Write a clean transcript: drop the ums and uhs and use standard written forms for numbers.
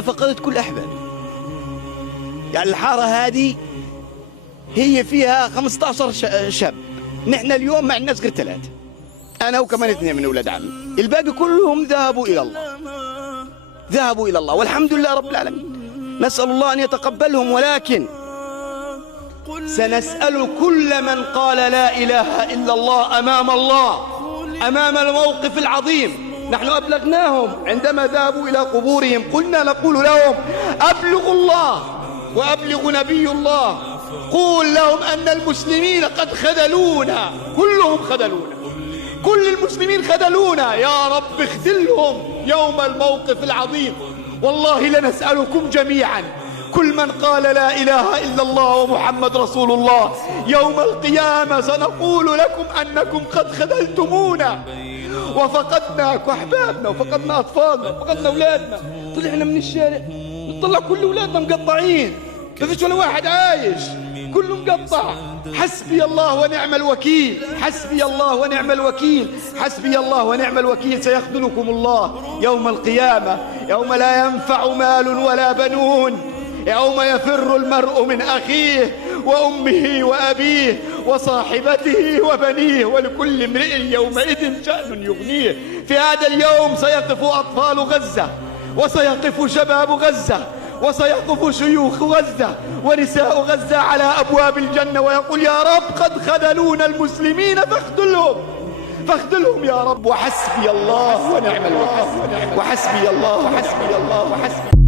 فقدت كل أحبابي. يعني الحارة هذه هي فيها 15 شاب، نحن اليوم مع الناس غير 3، أنا وكمان 2 من أولاد عمي، الباقي كلهم ذهبوا إلى الله، ذهبوا إلى الله والحمد لله رب العالمين. نسأل الله أن يتقبلهم، ولكن سنسأل كل من قال لا إله إلا الله أمام الله، أمام الموقف العظيم. نحن أبلغناهم عندما ذهبوا إلى قبورهم، قلنا نقول لهم أبلغوا الله وأبلغوا نبي الله، قول لهم أن المسلمين قد خذلونا، كلهم خذلونا، كل المسلمين خذلونا، يا رب اخذلهم يوم الموقف العظيم. والله لنسألكم جميعا كل من قال لا إله إلا الله ومحمد رسول الله، يوم القيامة سنقول لكم أنكم قد خذلتمونا وفقدنا أحبابنا وفقدنا أطفالنا وفقدنا أولادنا. طلعنا من الشارع نطلع كل أولادنا مقطعين، ما فيش ولا واحد عايش، كله مقطع. حسبي الله ونعم الوكيل، حسبي الله ونعم الوكيل، حسبي الله ونعم الوكيل. سيخذلكم الله يوم القيامة، يوم لا ينفع مال ولا بنون، يوم يفر المرء من أخيه وأمه وأبيه وصاحبته وبنيه، ولكل امرئ يومئذ شأن يغنيه. في هذا اليوم سيقف أطفال غزة، وسيقف شباب غزة، وسيقف شيوخ غزة ونساء غزة على أبواب الجنة، ويقول يا رب قد خذلونا المسلمين فاخذلهم، فاخذلهم يا رب. وحسبي الله ونعم الوكيل، وحسبي الله وحسبي الله وحسبي